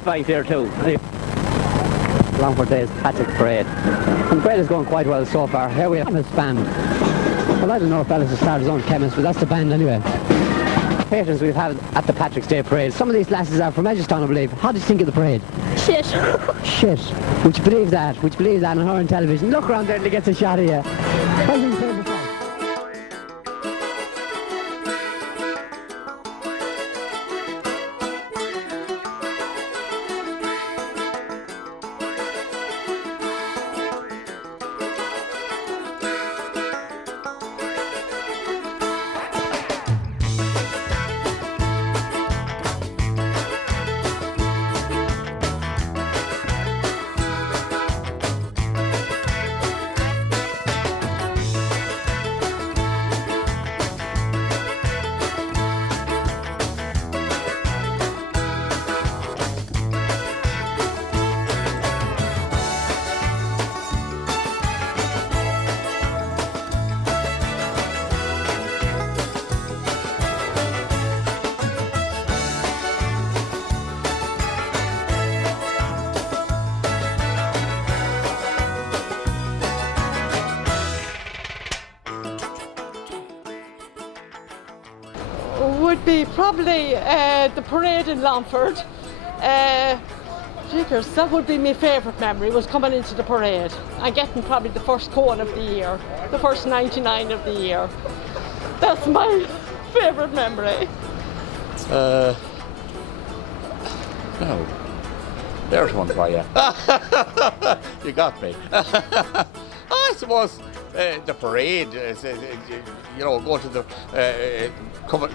Bike there too. Longford Days Patrick Parade. And the parade is going quite well so far. Here we have Chemist Band. Well, I don't know if Ellis has started his own chemist, but that's the band anyway. Patrons we've had at the Patrick's Day Parade. Some of these lasses are from Edgestown, I believe. How did you think of the parade? Shit. Shit. Would you believe that? Would you believe that on her on television? Look around there and he gets a shot of you. What's your favourite song? Would be probably the parade in Longford. That would be my favourite memory, was coming into the parade and getting probably the first cone of the year, the first 99 of the year. That's my favourite memory. No. There's one for you. You got me. I suppose the parade, going to the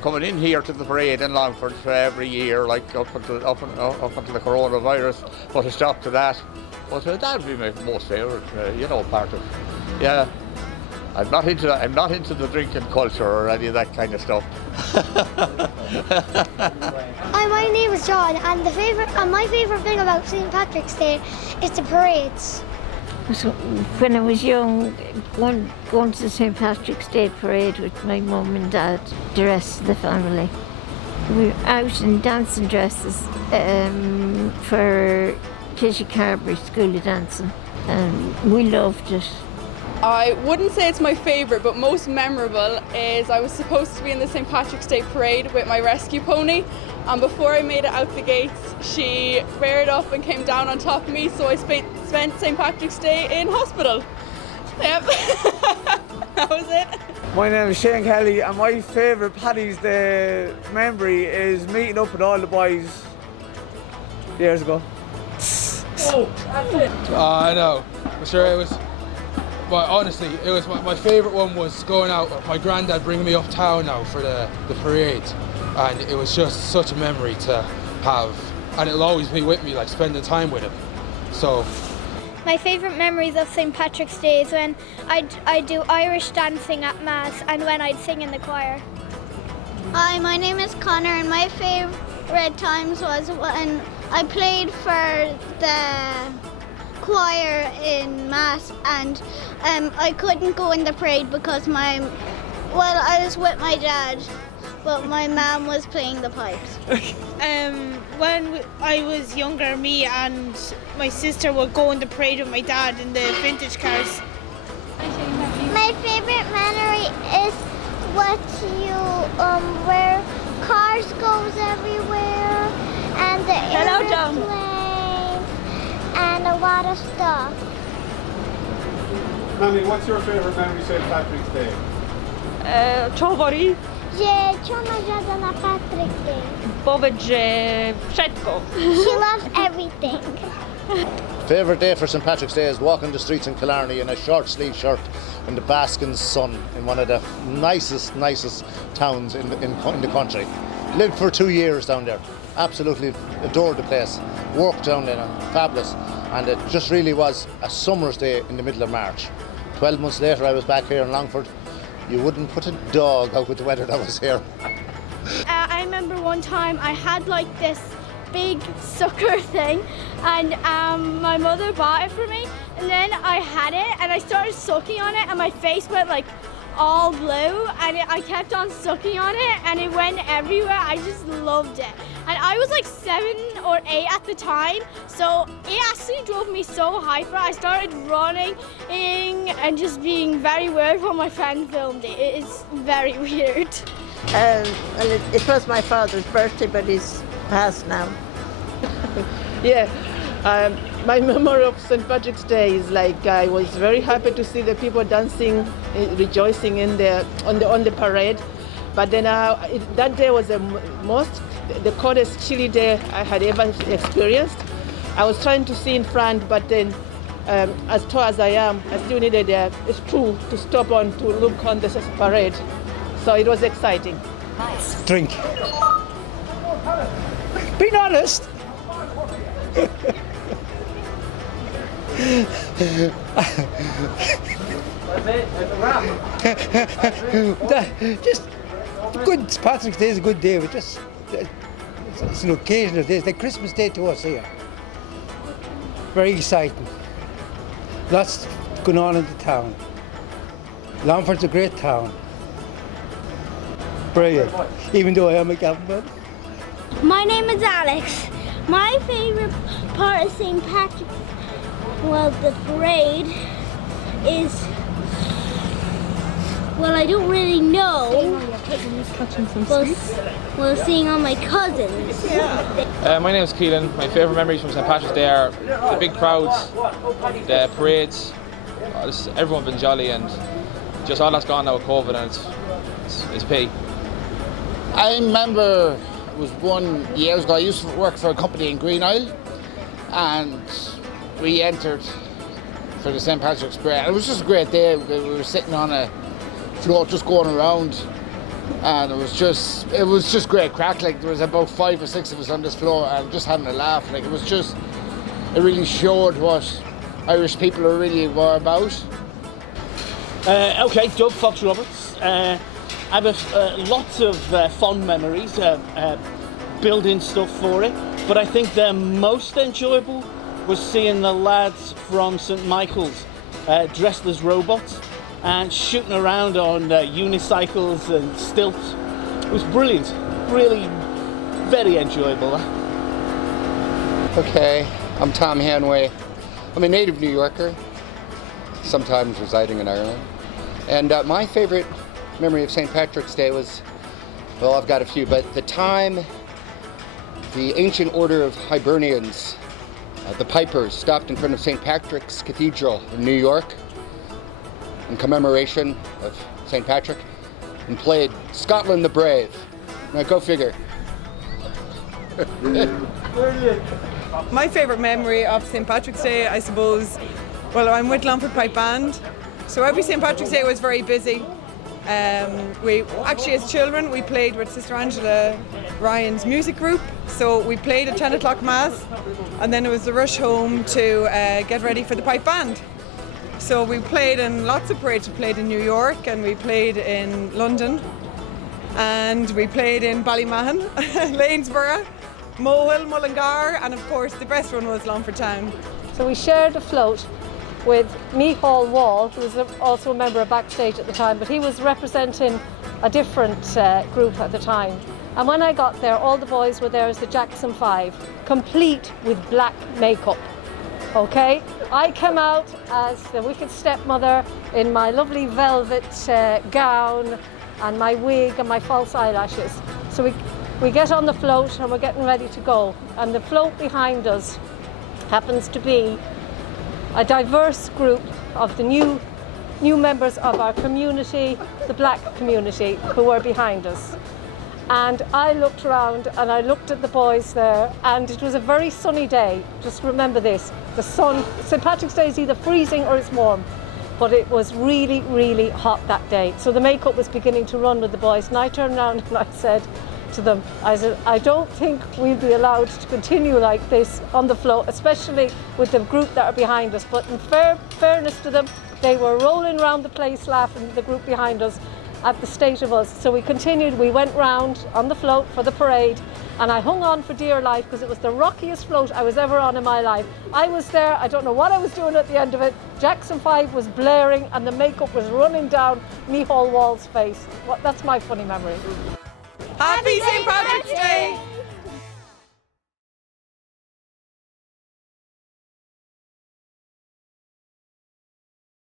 coming in here to the parade in Longford every year, like up until the coronavirus, put a stop to that. But that would be my most favourite, part of. Yeah, I'm not into the drinking culture or any of that kind of stuff. Hi, my name is John, and my favourite thing about St. Patrick's Day is the parades. So when I was young, going to the St. Patrick's Day parade with my mum and dad, the rest of the family. We were out in dancing dresses for Kitty Carberry School of Dancing, and we loved it. I wouldn't say it's my favourite, but most memorable is I was supposed to be in the St. Patrick's Day parade with my rescue pony, and before I made it out the gates, she reared up and came down on top of me, so I spent St. Patrick's Day in hospital. Yep, that was it. My name is Shane Kelly, and my favourite Paddy's Day memory is meeting up with all the boys years ago. I know. I'm sure it was. But honestly, it was my favourite one was going out. My granddad bringing me uptown now for the parade, and it was just such a memory to have, and it'll always be with me, like spending time with him. So. My favourite memories of St. Patrick's Day is when I do Irish dancing at Mass and when I'd sing in the choir. Hi, my name is Connor, and my favourite times was when I played for the choir in Mass, and I couldn't go in the parade because I was with my dad, but my mum was playing the pipes. When I was younger, me and my sister would go in the parade with my dad in the vintage cars. My favourite memory is where cars goes everywhere and the airplanes and a lot of stuff. Mammy, what's your favourite memory St. Patrick's Day? Czowori, Co narzędzia na Patrick Day? powiedz, że wszystko. She loves everything. Favourite day for St. Patrick's Day is walking the streets in Killarney in a short sleeve shirt in the basking sun in one of the nicest towns in the country. Lived for 2 years down there. Absolutely adored the place. Worked down there, fabulous. And it just really was a summer's day in the middle of March. 12 months later I was back here in Longford. You wouldn't put a dog out with the weather that was here. I remember one time I had like this big sucker thing, and my mother bought it for me, and then I had it and I started sucking on it and my face went like all blue, and I kept on sucking on it and it went everywhere. I just loved it. and I was like 7 or 8 at the time, so it actually drove me so hyper. I started running and just being very weird when my friend filmed it. It is very weird. Well, it was my father's birthday, but he's passed now. Yeah, my memory of St. Patrick's Day is like I was very happy to see the people dancing, rejoicing on the parade. But then that day was the coldest, chilly day I had ever experienced. I was trying to see in front, but then as tall as I am, I still needed a stool to stop on to look on the parade. So it was exciting. Drink. Being honest. Just good. Patrick's Day is a good day, but just it's an occasional day. It's like Christmas Day to us here. Very exciting. Lots going on in the town. Longford's a great town. Brilliant. Even though I am a Catholic. My name is Alex. My favourite part of St. Patrick's, well, the parade is, well, I don't really know. Well, seeing all my cousins. My name is Keelan. My favourite memories from St. Patrick's Day are the big crowds, the parades. Everyone's been jolly, and just all that's gone now with COVID, and it's pity. I remember it was 1 year ago. I used to work for a company in Green Isle, and we entered for the St. Patrick's Parade. It was just a great day. We were sitting on a float, just going around, and it was just great crack. Like, there was about 5 or 6 of us on this floor, and just having a laugh. Like, it really showed what Irish people really were about. Okay, Doug Fox Roberts. I have lots of fond memories building stuff for it, but I think the most enjoyable was seeing the lads from St. Michael's dressed as robots and shooting around on unicycles and stilts. It was brilliant, really very enjoyable. Okay, I'm Tom Hanway. I'm a native New Yorker, sometimes residing in Ireland, and my favorite memory of St. Patrick's Day was, well, I've got a few, but the time the ancient order of Hibernians, the Pipers, stopped in front of St. Patrick's Cathedral in New York in commemoration of St. Patrick and played Scotland the Brave. Now go figure. My favourite memory of St. Patrick's Day, I suppose, well, I'm with Longford Pipe Band, so every St. Patrick's Day was very busy. We actually, as children, we played with Sister Angela Ryan's music group, so we played at 10 o'clock mass, and then it was the rush home to get ready for the pipe band. So we played in lots of parades. We played in New York, and we played in London, and we played in Ballymahon, Lanesborough, Mowhill, Mullingar, and of course the best one was Longford Town. So we shared a float with Micheál Wall, who was also a member of Backstage at the time, but he was representing a different group at the time. And when I got there, all the boys were there as the Jackson 5, complete with black makeup. Okay? I came out as the wicked stepmother in my lovely velvet gown and my wig and my false eyelashes. So we get on the float and we're getting ready to go. And the float behind us happens to be a diverse group of the new members of our community, the black community, who were behind us. And I looked around and I looked at the boys there, and it was a very sunny day. Just remember this, the sun, St. Patrick's Day is either freezing or it's warm, but it was really, really hot that day. So the makeup was beginning to run with the boys, and I turned around and I said to them, I don't think we'll be allowed to continue like this on the float, especially with the group that are behind us. But in fairness to them, they were rolling around the place laughing, the group behind us, at the state of us. So we continued, we went round on the float for the parade, and I hung on for dear life because it was the rockiest float I was ever on in my life. I was there, I don't know what I was doing at the end of it. Jackson 5 was blaring and the makeup was running down Micheál Wall's face. That's my funny memory. Happy St. Patrick's Day!